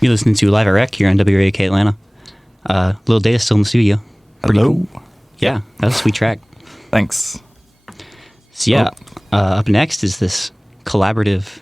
You're listening to Live at REK here on WREK Atlanta. Lil Data's still in the studio. Pretty Hello. cool. Yeah, that was a sweet track. Thanks. So yeah, up next is this collaborative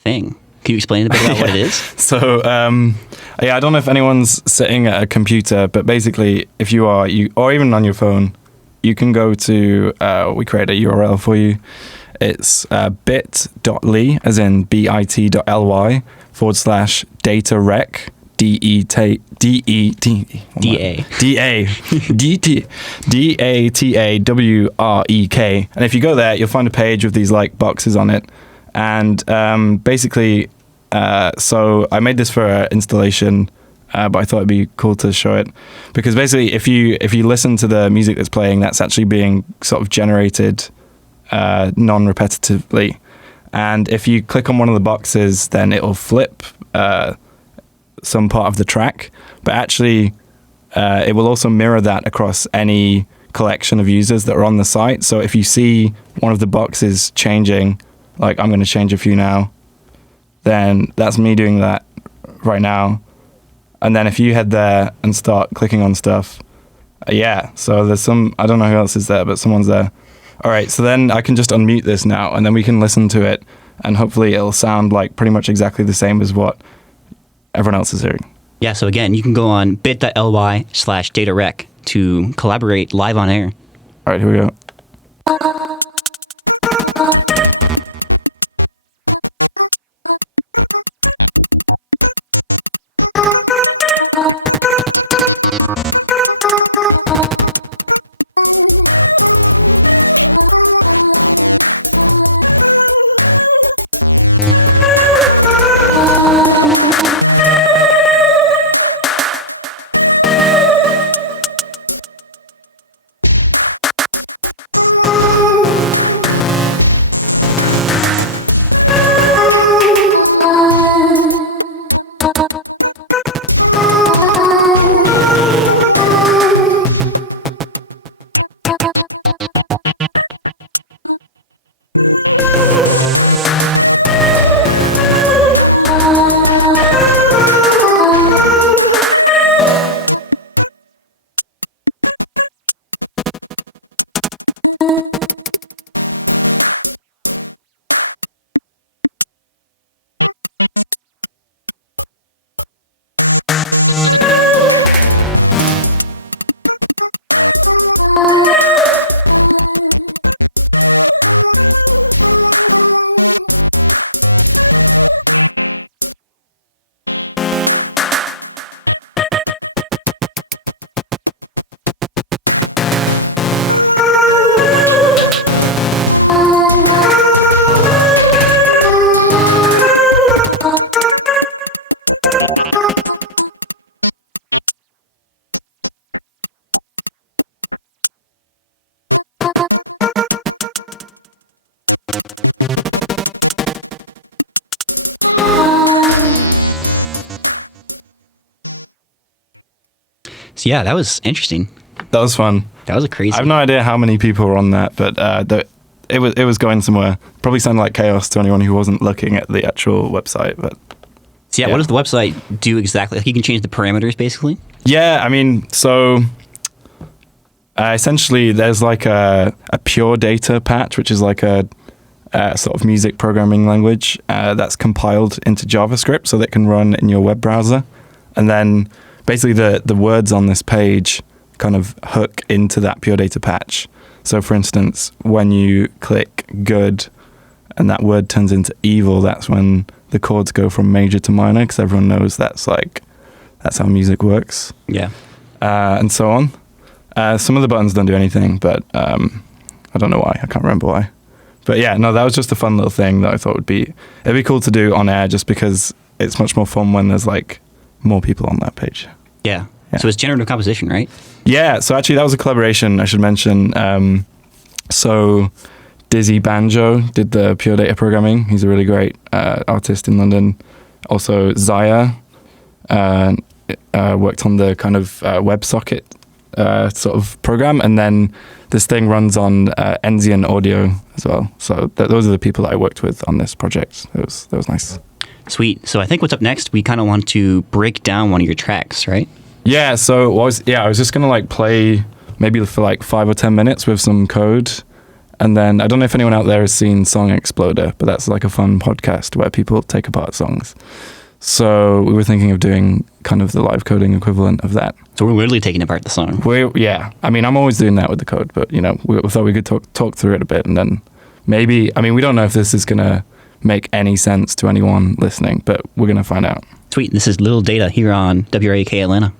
thing. Can you explain a bit about what it is? So, I don't know if anyone's sitting at a computer, but basically, if you are, or even on your phone, you can go to, we create a URL for you. It's bit.ly, as in bit.ly /DataREK, DATAWREK. And if you go there, you'll find a page with these like boxes on it. And basically, so I made this for an installation, but I thought it'd be cool to show it because basically, if you listen to the music that's playing, that's actually being sort of generated non-repetitively. And if you click on one of the boxes, then it'll flip some part of the track, but actually it will also mirror that across any collection of users that are on the site. So if you see one of the boxes changing, like I'm going to change a few now, then that's me doing that right now. And then if you head there and start clicking on stuff, so there's some, I don't know who else is there, but someone's there. All right, so then I can just unmute this now, and then we can listen to it, and hopefully it'll sound like pretty much exactly the same as what everyone else is hearing. Yeah, so again, you can go on bit.ly /DataREK to collaborate live on air. All right, here we go. So yeah, that was interesting. That was fun. That was a crazy. I have no idea how many people were on that, but it was going somewhere. Probably sounded like chaos to anyone who wasn't looking at the actual website. But so yeah, what does the website do exactly? Like you can change the parameters, basically. Yeah, I mean, so essentially, there's like a pure data patch, which is like a sort of music programming language that's compiled into JavaScript so that it can run in your web browser, and then basically the words on this page kind of hook into that pure data patch. So for instance, when you click good and that word turns into evil, that's when the chords go from major to minor, because everyone knows that's how music works. Yeah. And so on. Some of the buttons don't do anything, but I don't know why. I can't remember why. But yeah, no, that was just a fun little thing that I thought it'd be cool to do on air, just because it's much more fun when there's like more people on that page. Yeah. So it's generative composition, right? Yeah. So actually, that was a collaboration, I should mention. So Dizzy Banjo did the pure data programming. He's a really great artist in London. Also, Zaya worked on the kind of WebSocket sort of program, and then this thing runs on Enzian Audio as well. So those are the people that I worked with on this project. That was nice. Sweet. So I think what's up next, we kind of want to break down one of your tracks, right? Yeah, so I was just gonna like play maybe for like 5 or 10 minutes with some code, and then I don't know if anyone out there has seen Song Exploder, but that's like a fun podcast where people take apart songs. So we were thinking of doing kind of the live coding equivalent of that. So we're literally taking apart the song. Yeah, I mean, I'm always doing that with the code, but you know, we thought we could talk through it a bit, and then maybe, I mean, we don't know if this is gonna make any sense to anyone listening, but we're gonna find out. Sweet. This is Little Data here on WREK Atlanta.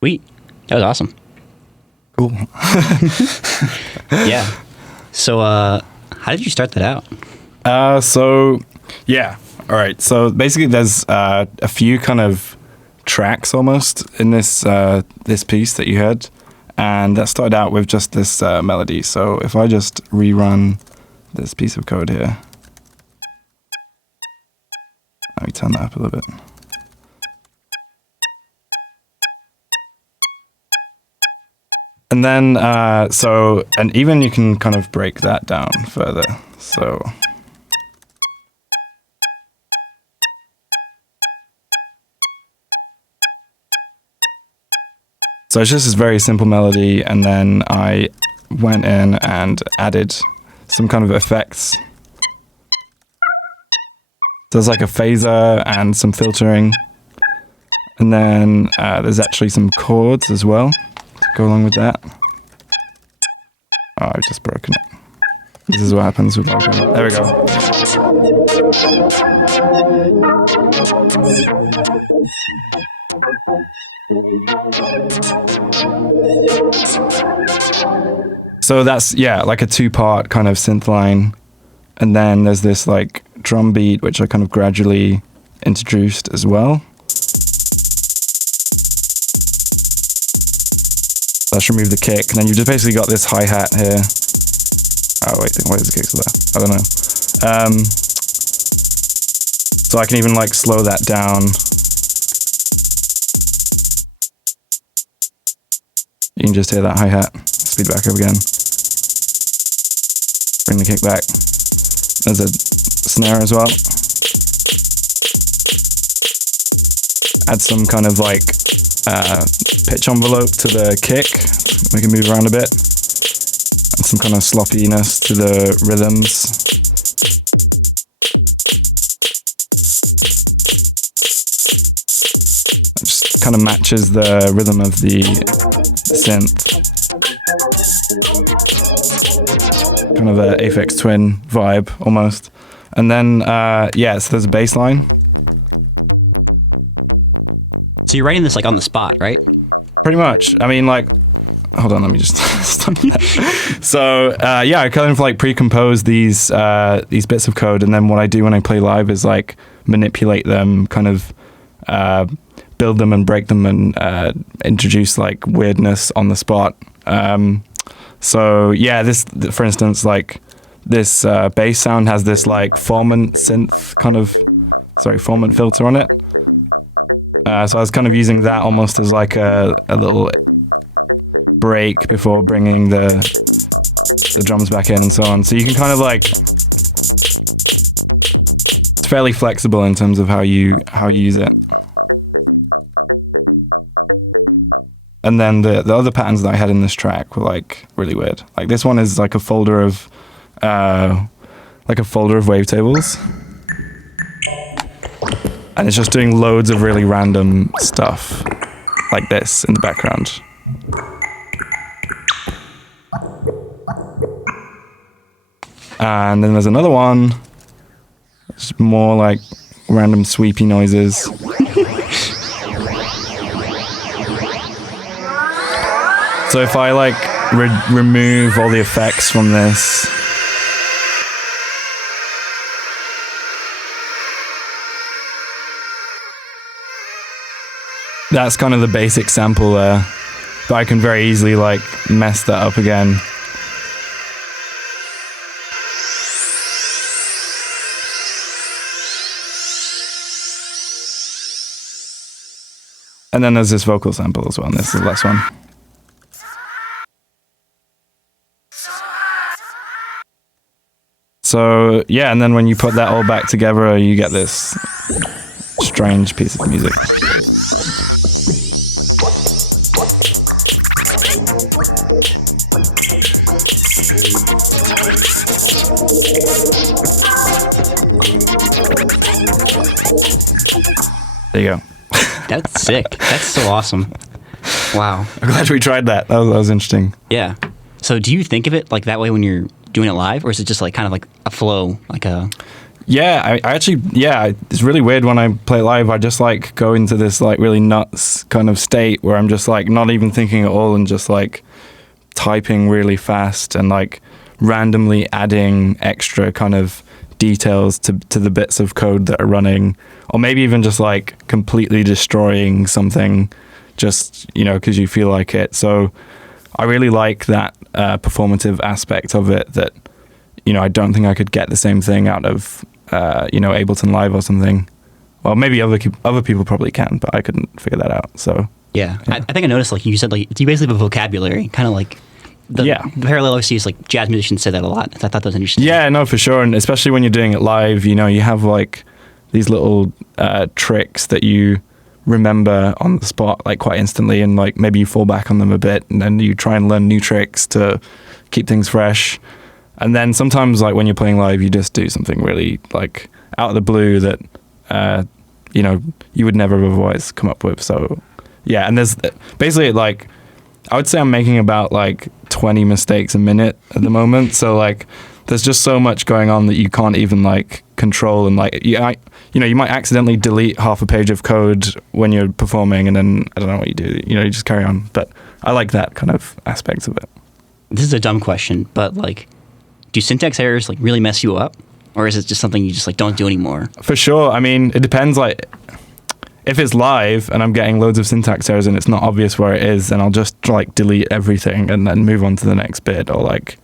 Sweet. That was awesome. Cool. Yeah. So, how did you start that out? Yeah. All right. So basically, there's a few kind of tracks almost in this this piece that you heard, and that started out with just this melody. So if I just rerun this piece of code here, let me turn that up a little bit. And then, and even you can kind of break that down further. So it's just this very simple melody, and then I went in and added some kind of effects. There's like a phaser and some filtering. And then there's actually some chords as well to go along with that. Oh, I've just broken it. This is what happens with logo. There we go. So that's, yeah, like a two-part kind of synth line. And then there's this like drum beat, which I kind of gradually introduced as well. Let's remove the kick, and then you've just basically got this hi-hat here. Oh wait, why is the kick still there? I don't know. So I can even like slow that down. You can just hear that hi-hat. Speed back up again. Bring the kick back. There's a snare as well. Add some kind of like pitch envelope to the kick, make it move around a bit, and some kind of sloppiness to the rhythms. It just kind of matches the rhythm of the synth. Kind of a Aphex Twin vibe almost. And then, so there's a bass line. So you're writing this like on the spot, right? Pretty much. I mean, like, hold on, let me just stop that. So, I kind of like pre-compose these bits of code, and then what I do when I play live is like manipulate them, kind of build them and break them, and introduce like weirdness on the spot. This, for instance, like this bass sound has this like formant filter on it. So I was kind of using that almost as like a little break before bringing the drums back in and so on. So you can kind of like, it's fairly flexible in terms of how you use it. And then the other patterns that I had in this track were like really weird. Like this one is like a folder of wavetables. And it's just doing loads of really random stuff like this in the background. And then there's another one. It's more like random sweepy noises. So if I like remove all the effects from this, that's kind of the basic sample there, but I can very easily like mess that up again. And then there's this vocal sample as well, and this is the last one. So yeah, and then when you put that all back together, you get this strange piece of music. There you go. That's sick. That's so awesome. Wow. I'm glad we tried that. That was interesting. Yeah. So do you think of it like that way when you're doing it live, or is it just like kind of like a flow, like a... Yeah, I actually, it's really weird when I play live. I just like go into this like really nuts kind of state where I'm just like not even thinking at all and just like typing really fast and like randomly adding extra kind of details to the bits of code that are running, or maybe even just like completely destroying something just, you know, because you feel like it. So I really like that performative aspect of it that, you know, I don't think I could get the same thing out of, you know, Ableton Live or something. Well, maybe other people probably can, but I couldn't figure that out. So yeah. I think I noticed, like you said, like you basically have a vocabulary, kind of like the parallel I see is like jazz musicians say that a lot. I thought that was interesting. Yeah, no, for sure. And especially when you're doing it live, you know, you have like these little tricks that you remember on the spot like quite instantly, and like maybe you fall back on them a bit and then you try and learn new tricks to keep things fresh. And then sometimes like when you're playing live, you just do something really like out of the blue that you know, you would never otherwise come up with. So yeah, and there's basically like I would say I'm making about like 20 mistakes a minute at the moment. So like there's just so much going on that you can't even like control, and like you know, you might accidentally delete half a page of code when you're performing, and then I don't know what you do. You know, you just carry on. But I like that kind of aspect of it. This is a dumb question, but like, do syntax errors like really mess you up, or is it just something you just like don't do anymore? For sure. I mean, it depends. Like, if it's live and I'm getting loads of syntax errors and it's not obvious where it is, then I'll just like delete everything and then move on to the next bit. Or like,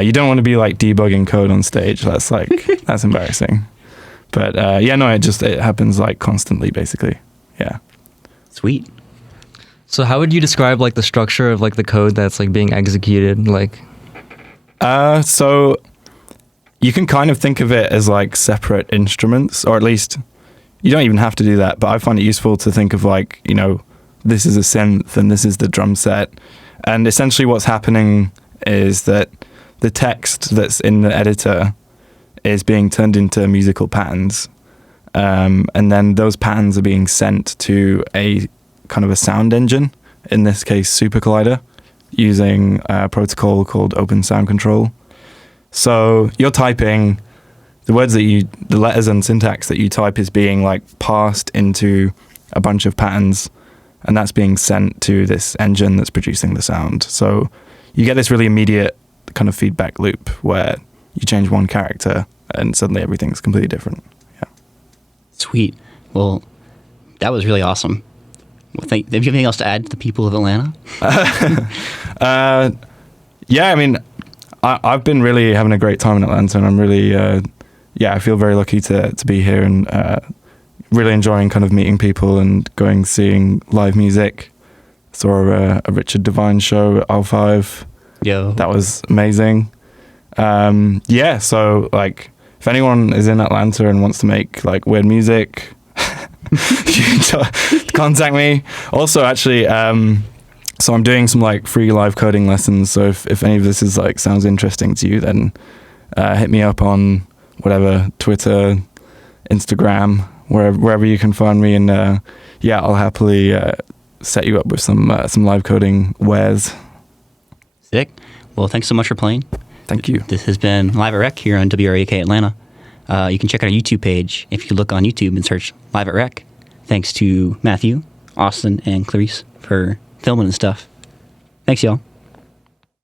you don't want to be like debugging code on stage. That's like that's embarrassing. But yeah, no, it happens like constantly, basically. Yeah. Sweet. So how would you describe like the structure of like the code that's like being executed? Like, so you can kind of think of it as like separate instruments, or at least you don't even have to do that. But I find it useful to think of like, you know, this is a synth and this is the drum set. And essentially what's happening is that the text that's in the editor is being turned into musical patterns. And then those patterns are being sent to a kind of a sound engine, in this case Super Collider, using a protocol called Open Sound Control. So you're typing the letters and syntax that you type is being like passed into a bunch of patterns, and that's being sent to this engine that's producing the sound. So you get this really immediate kind of feedback loop where you change one character and suddenly everything's completely different. Yeah. Sweet. Well, that was really awesome. Well, do you have anything else to add to the people of Atlanta? Yeah, I mean, I've been really having a great time in Atlanta, and I'm really, I feel very lucky to be here, and really enjoying kind of meeting people and seeing live music. Saw a Richard Devine show at R5. Yo. That was amazing. So like, if anyone is in Atlanta and wants to make like weird music, you can contact me. Also, actually, so I'm doing some like free live coding lessons. So if any of this is like sounds interesting to you, then hit me up on whatever, Twitter, Instagram, wherever you can find me, and I'll happily set you up with some live coding wares. Sick. Well, thanks so much for playing. Thank you. This has been Live at WREK here on WREK Atlanta. You can check out our YouTube page if you look on YouTube and search Live at WREK. Thanks to Matthew, Austin, and Clarisse for filming and stuff. Thanks, y'all.